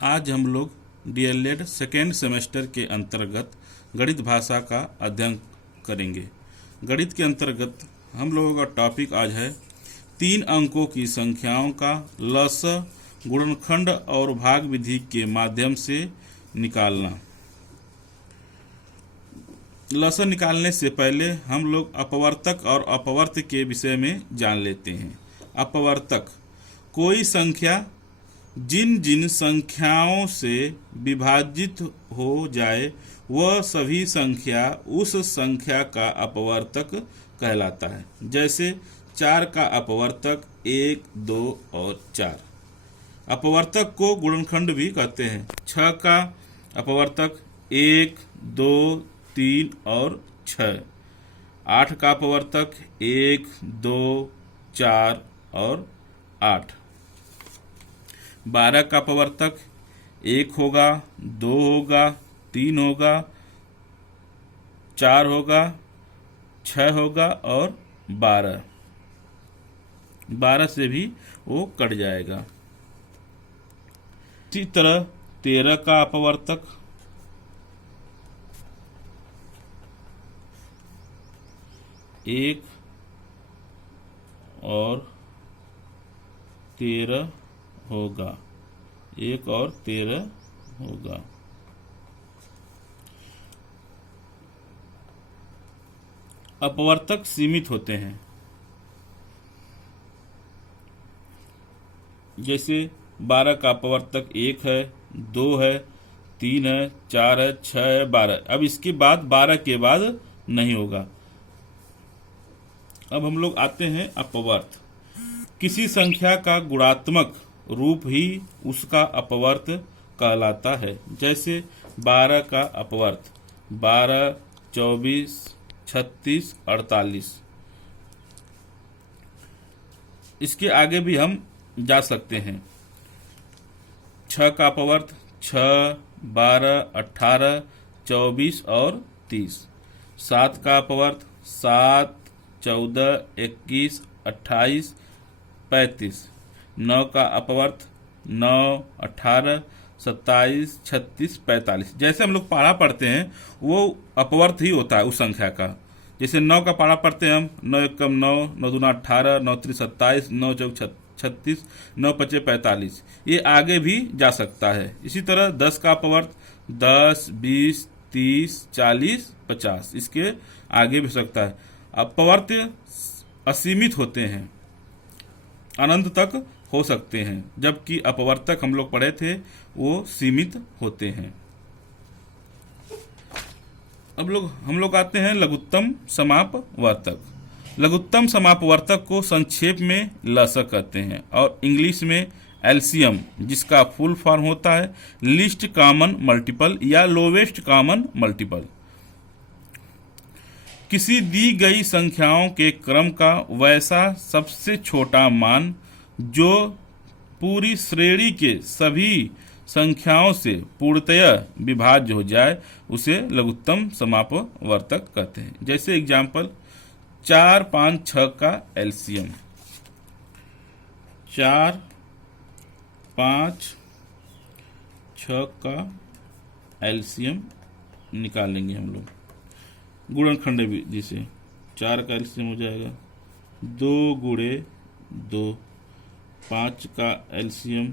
आज हम लोग डीएलएड सेकेंड सेमेस्टर के अंतर्गत गणित भाषा का अध्ययन करेंगे। गणित के अंतर्गत हम लोगों का टॉपिक आज है 3 अंकों की संख्याओं का लस गुणनखंड और भाग विधि के माध्यम से निकालना। लस निकालने से पहले हम लोग अपवर्तक और अपवर्त के विषय में जान लेते हैं। अपवर्तक कोई संख्या जिन जिन संख्याओं से विभाजित हो जाए वह सभी संख्या उस संख्या का अपवर्तक कहलाता है। जैसे 4 का अपवर्तक 1, 2 और 4। अपवर्तक को गुणनखंड भी कहते हैं। 6 का अपवर्तक 1, 2, 3 और 6। 8 का अपवर्तक 1, 2, 4 और 8। 12 का अपवर्तक 1 होगा, 2 होगा, 3 होगा, 4 होगा, 6 होगा और 12। 12 से भी वो कट जाएगा। इसी तरह 13 का अपवर्तक 1 और 13 होगा, 1 और 13 होगा। अपवर्तक सीमित होते हैं। जैसे 12 का अपवर्तक 1 है, 2 है, 3 है, 4 है, 6 है, 12। अब इसके बाद 12 के बाद नहीं होगा। अब हम लोग आते हैं अपवर्त। किसी संख्या का गुणात्मक रूप ही उसका अपवर्त कहलाता है। जैसे 12 का अपवर्त 12, 24, 36, 48। इसके आगे भी हम जा सकते हैं। 6 का अपवर्त 6, 12, 18, 24 और 30। 7 का अपवर्त 7, 14, 21, 28, 35। 9 का अपवर्त 9, 18, 27, 36, 45। जैसे हम लोग पारा पढ़ते हैं वो अपवर्त ही होता है उस संख्या का। जैसे 9 का पारा पढ़ते हैं हम 9 एकम 9, 9 दूना 18, 9 त्रिक 27, 9 चौक 36, 9 पचे 45। ये आगे भी जा सकता है। इसी तरह 10 का अपवर्त 10, 20, 30, 40, 50। इसके आगे भी हो सकता है। अपवर्त असीमित होते हैं, अनंत तक हो सकते हैं, जबकि अपवर्तक हम लोग पढ़े थे वो सीमित होते हैं। अब हम लोग आते हैं लघुत्तम समापवर्तक। लघुत्तम समापवर्तक को संक्षेप में लसक कहते हैं और इंग्लिश में एलसीएम, जिसका फुल फॉर्म होता है लीस्ट कॉमन मल्टीपल या लोवेस्ट कॉमन मल्टीपल। किसी दी गई संख्याओं के क्रम का वैसा सबसे छोटा मान जो पूरी श्रेणी के सभी संख्याओं से पूर्णतया विभाज्य हो जाए उसे लघुत्तम समापवर्तक कहते हैं। जैसे एग्जाम्पल 4, 5, 6 का एलसीएम 4, 5, 6 का एलसीएम निकालेंगे हम लोग गुणनखंड विधि से। 4 का एलसीएम हो जाएगा 2 गुणे 2। 5 का एलसीएम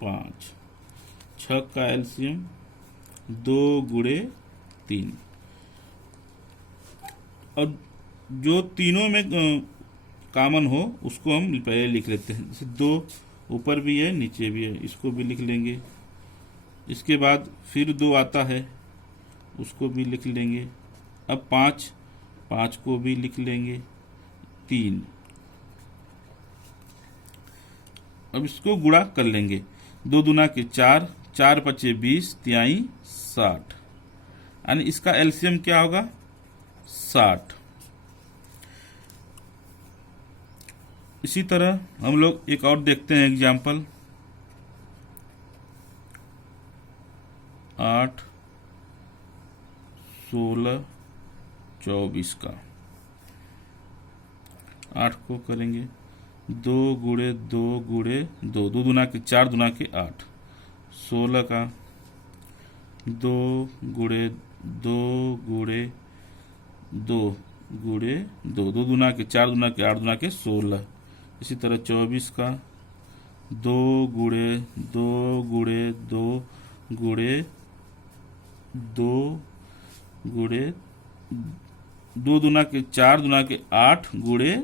5। 6 का एलसीएम 2 गुणे 3। और जो तीनों में कॉमन हो उसको हम पहले लिख लेते हैं। जैसे 2 ऊपर भी है नीचे भी है, इसको भी लिख लेंगे। इसके बाद फिर 2 आता है, उसको भी लिख लेंगे। अब 5 को भी लिख लेंगे। 3। अब इसको गुणा कर लेंगे। 2 दूना के 4, 4 पचे 20, तिहाई 60। यानी इसका एलसीएम क्या होगा 60। इसी तरह हम लोग एक और देखते हैं एग्जाम्पल 8, 16, 24 का। 8 को करेंगे 2 गुणे 2 गुणे 2, 2 दूना के 4, दूना के 8, 16 का 2 गुणे 2 गुणे 2 गुणे 2, 2 दूना के 4, दूना के 8, दूना के 16। इसी तरह 24 का 2 गुणे 2 गुणे 2 गुणे 2 गुणे 2 दूना के 4, दूना के 8 गुणे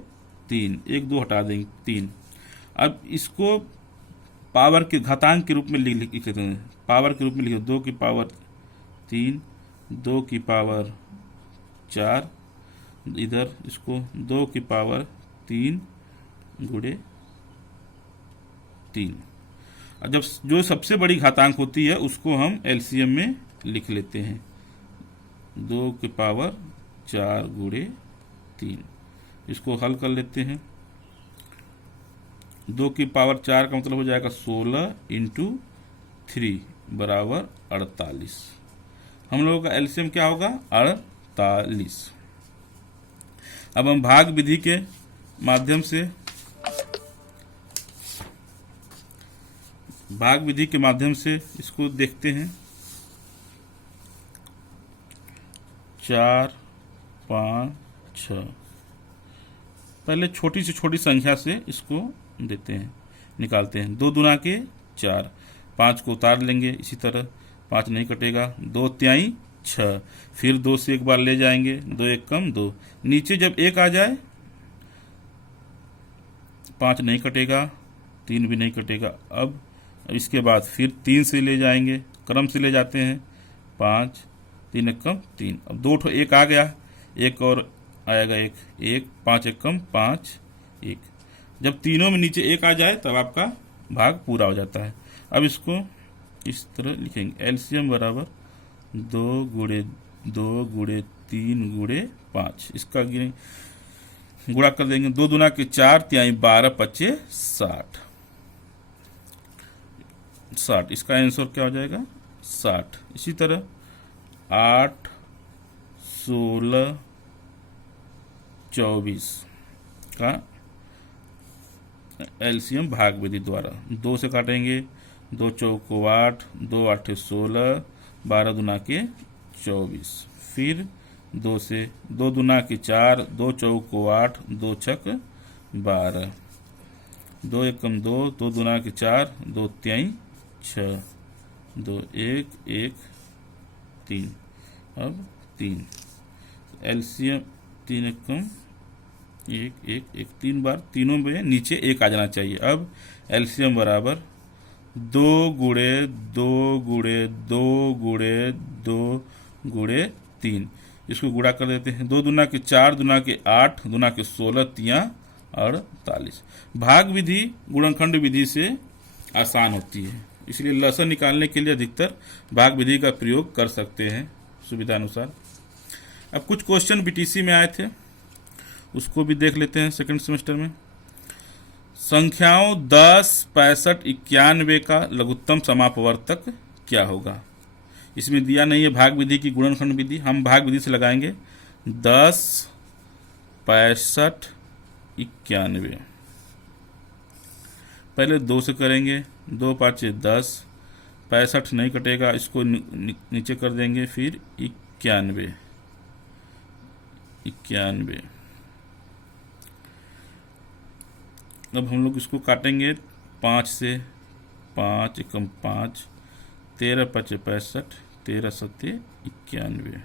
3, 1 2 हटा देंगे 3। अब इसको पावर के घातांक के रूप में लिख लेते हैं। पावर के रूप में लिखो 2 की पावर 3, 2 की पावर 4, इधर इसको 2 की पावर 3 गुणे 3। और जब जो सबसे बड़ी घातांक होती है उसको हम एलसीएम में लिख लेते हैं, 2 की पावर 4 गुणे 3। इसको हल कर लेते हैं। 2 की पावर 4 का मतलब हो जाएगा 16 इंटू 3 बराबर 48। हम लोगों का एलसीएम क्या होगा? 48। अब हम भाग विधि के माध्यम से इसको देखते हैं। 4 5 6। पहले छोटी से छोटी संख्या से इसको देते हैं, निकालते हैं। 2 दूना के 4, 5 को उतार लेंगे। इसी तरह 5 नहीं कटेगा, 2 तिहाई 6, फिर 2 से एक बार ले जाएंगे, 2 एक कम 2। नीचे जब 1 आ जाए 5 नहीं कटेगा, 3 भी नहीं कटेगा। अब इसके बाद फिर 3 से ले जाएंगे, क्रम से ले जाते हैं। 5 3 एक कम 3। अब 2 ठो 1 आ गया, एक और आएगा 1, 5 एक कम 5 1। जब तीनों में नीचे 1 आ जाए तब आपका भाग पूरा हो जाता है। अब इसको इस तरह लिखेंगे, एलसीएम बराबर 2 गुणे 2 गुणे 3 गुणे 5। इसका गुणा कर देंगे। 2 दूना के 4 तिहाई 12 पच्चे 60। इसका आंसर क्या हो जाएगा? 60। इसी तरह 8 16 24 का एलसीएम भाग विधि द्वारा 2 से काटेंगे, 2 चौको 8, 2 8 16, 12 दूना के 24। फिर 2 से 2 दूना के 4, 2 चौको 8, 2 छक 12, 2 एकम 2, 2 दूना के 4, 2 तिहाई 6, 2 1 1 3। अब 3 एलसीएम 3 एकम 1 1 1, 3 बार तीनों में नीचे 1 आ जाना चाहिए। अब एलसीएम बराबर 2 गुणे 2 गुणे 2 गुणे 2 गुणे 3। इसको गुणा कर देते हैं। 2 दूना के 4, दूना के 8, दूना के 16 तिया 48। भाग विधि गुणनखंड विधि से आसान होती है, इसलिए लसन निकालने के लिए अधिकतर भाग विधि का प्रयोग कर सकते हैं सुविधा अनुसार। अब कुछ क्वेश्चन बीटीसी में आए थे, उसको भी देख लेते हैं सेकंड सेमेस्टर में। संख्याओं 10 65 91 का लघुत्तम समापवर्तक क्या होगा? इसमें दिया नहीं है भाग विधि की गुणनखंड विधि, हम भाग विधि से लगाएंगे। 10 65 91, पहले 2 से करेंगे, 2 5 10, 65 नहीं कटेगा, इसको नीचे कर देंगे। फिर 91 91। अब हम लोग इसको काटेंगे 5 से, 5 एकम 5, 13 5 65, 13 7 91।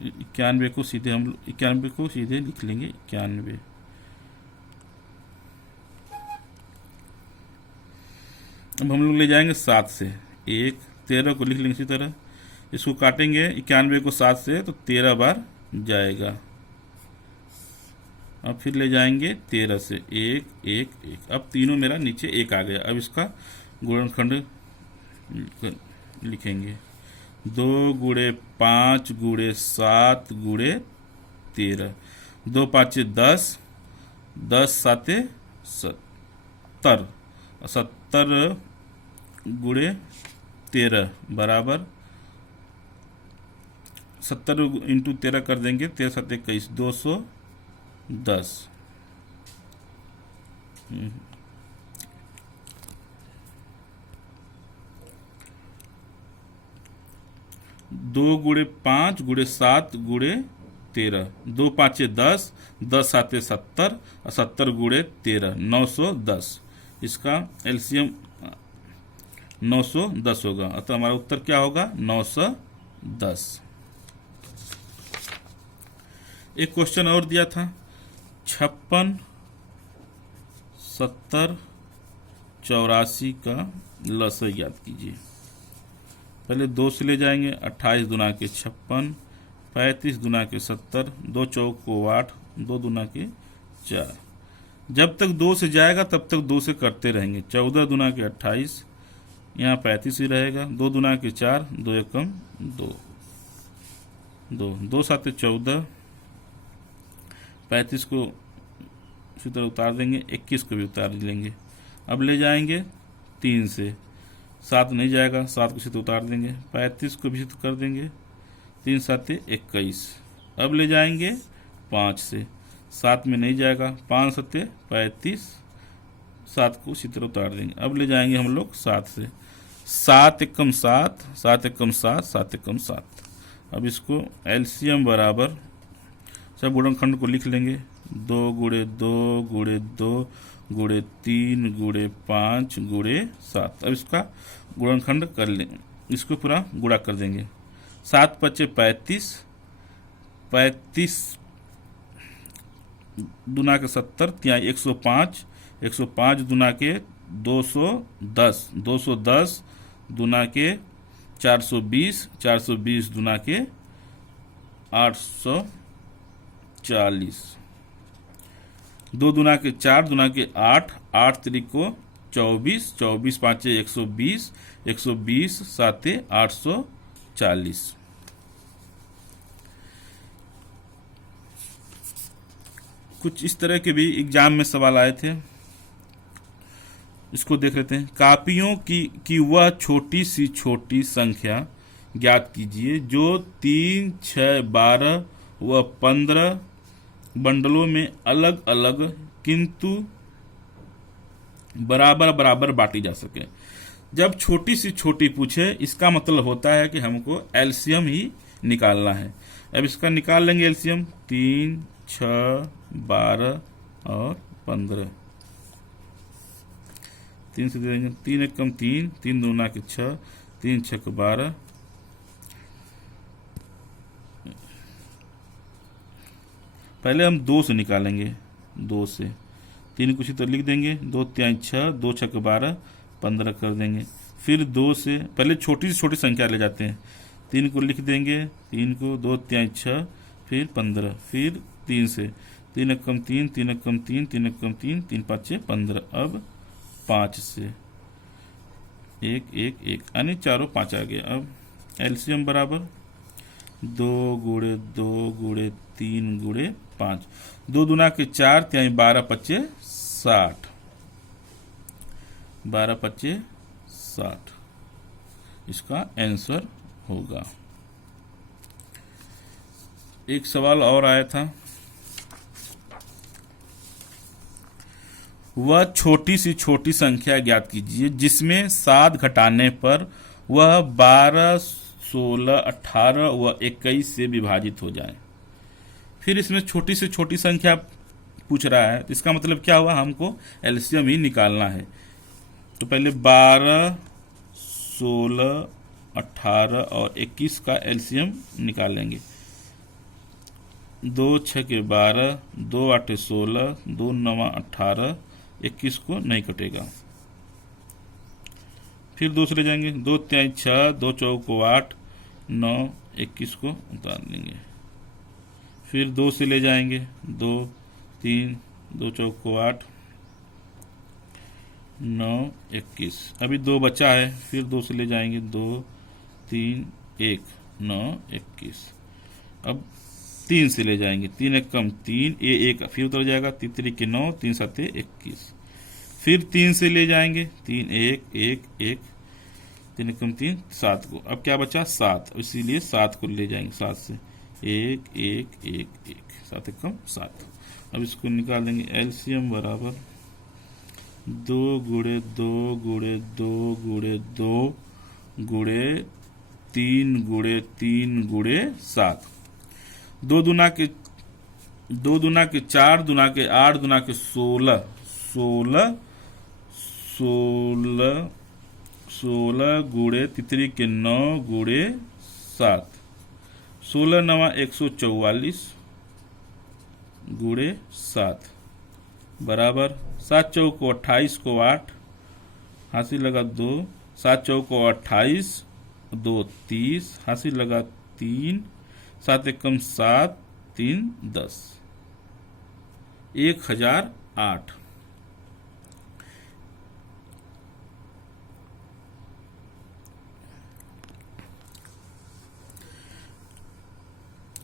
91 को सीधे हम 91 को सीधे लिख लेंगे 91। अब हम लोग ले जाएंगे 7 से, 1 13 को लिख लेंगे इसी तरह। इसको काटेंगे 91 को 7 से, तो 13 बार जाएगा। अब फिर ले जाएंगे 13 से, 1 1 1। अब तीनों मेरा नीचे 1 आ गया। अब इसका गुणनखंड लिखेंगे। 2 गुणे 5 गुणे 7 गुणे 13, 2 5 10, 10 7 70, 70 गुणे 13 बराबर 70 इंटू 13 कर देंगे, 13 7 21, 210। दो गुणे 5 गुणे 7 गुणे 13, 2 5 10, 10 7 70 और 70 गुणे 13 910। इसका एलसीएम 910 होगा, अतः हमारा उत्तर क्या होगा 910। एक क्वेश्चन और दिया था 56 70 84 का लसाई याद कीजिए। पहले 2 से ले जाएंगे, 28 दुना के 56, 35 दुना के 70, 2 चौक को 8, 2 दुना के 4। जब तक 2 से जाएगा तब तक 2 से करते रहेंगे। 14 दुना के 28, यहाँ 35 ही रहेगा। 2 दुना के 4, 2 एकम 2, 2 7 14, 35 को इसी तरह उतार देंगे, 21 को भी उतार लेंगे। अब ले जाएंगे 3 से, 7 नहीं जाएगा, 7 को सीधे उतार देंगे, 35 को भी सीधे कर देंगे, 3 7 21। अब ले जाएंगे 5 से, 7 में नहीं जाएगा, 5 7 35, 7 को इसी तरह उतार देंगे। अब ले जाएंगे हम लोग 7 से, 7 एकम 7, 7 एकम 7, 7 एकम 7। अब इसको एलसीएम बराबर सब गुणनखंड को लिख लेंगे, 2 गुणे 2 गुणे 2 गुणे 3 गुणे 5 गुणे 7। अब इसका गुणनखंड कर लेंगे, इसको पूरा गुणा कर देंगे। 7 5 35, 35 दुना के 70, ત્યાં 105, 105 दुना के 210, 210 दुना के 420, 420 दुना के 840, 2 दुना के 4 दुना के 8, 8 त्रिको 24, 24 5 120, 120 7 840। कुछ इस तरह के भी एग्जाम में सवाल आए थे, इसको देख लेते हैं। कापियों की वह छोटी सी छोटी संख्या ज्ञात कीजिए जो 3 6 12 व 15 बंडलों में अलग अलग किंतु बराबर बराबर बांटी जा सके। जब छोटी सी छोटी पूछे इसका मतलब होता है कि हमको एलसीएम ही निकालना है। अब इसका निकाल लेंगे एलसीएम, 3 6 12 और 15। 3 से देंगे, 3 एकम 3, 3 दूना के 6, 3 6 12। पहले हम 2 से निकालेंगे, 2 से 3 कुछ तो लिख देंगे, 2 3 6, 2 6 12, 15 कर देंगे। फिर 2 से पहले छोटी से छोटी संख्या ले जाते हैं, 3 को लिख देंगे, 3 को 2 3 6, फिर 15, फिर 3 से 3 एकम 3, 3 एकम 3, 3 एकम 3, 3 5 15। अब 5 से 1 1 1 यानी चारों 5 आ गए। अब एलसीएम बराबर 2 गुणे 2 गुणे 3 गुणे 5, 2 दुना के 4, त्याई 12 5 60, 12 5 60 इसका आंसर होगा। एक सवाल और आया था, वह छोटी सी छोटी संख्या ज्ञात कीजिए जिसमें 7 घटाने पर वह 12 16 18 व 21 से विभाजित हो जाए। फिर इसमें छोटी से छोटी संख्या पूछ रहा है, इसका मतलब क्या हुआ, हमको एलसीएम ही निकालना है। तो पहले 12 16 18 और 21 का एलसीएम निकालेंगे। 2 6 के 12, 2 8 16, 2 9 18, 21 को नहीं कटेगा। फिर दूसरे जाएंगे, 2 3 6, 2 चौक को 8, 9 21 को उतार देंगे। फिर 2 से ले जाएंगे, 2 3, 2 चौक को 8, 9 21। अभी 2 बचा है, फिर 2 से ले जाएंगे, 2 3 1, 9 21। अब 3 से ले जाएंगे, 3 एक कम 3, ये 1 फिर उतर जाएगा, 3 3 के 9, 3 7 21। फिर 3 से ले जाएंगे, 3 1 1 1, 3 एक कम 3 7 को। अब क्या बचा 7, इसीलिए 7 को ले जाएंगे, 7 से 1 1 1 1, 7 एक कम 7। अब इसको निकाल देंगे, एलसीएम बराबर 2 गुणे 2 गुणे 2 गुणे 2 गुणे 3 गुणे 3 गुणे 7। 2 दूना के 4 दूना के 8 दूना के 16 16 16 16 गुणे तितरी के 9 गुणे 7। 16 नवा 144 गुणे 7 बराबर 7 चौको 28 को 8 हासिल लगा 2, 7 चौको 28 2 30 हासिल लगा 3, 7 एकम 7 3 10 1008।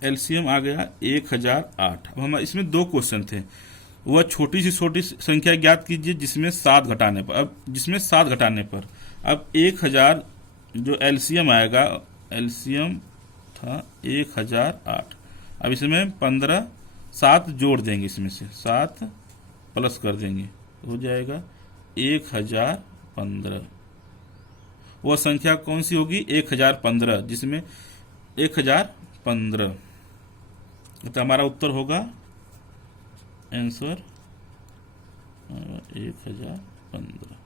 एलसीएम आ गया 1008। अब हम इसमें 2 क्वेश्चन थे। वह छोटी सी संख्या ज्ञात कीजिए जिसमें 7 घटाने पर। अब 1000 जो एलसीएम आएगा, एलसीएम था 1008। अब इसमें 15 7 जोड़ देंगे, इसमें से 7 प्लस कर देंगे, हो जाएगा 1015। वह संख्या कौन सी होगी? 1015, जिसमें 1015। तो हमारा उत्तर होगा आंसर 1015।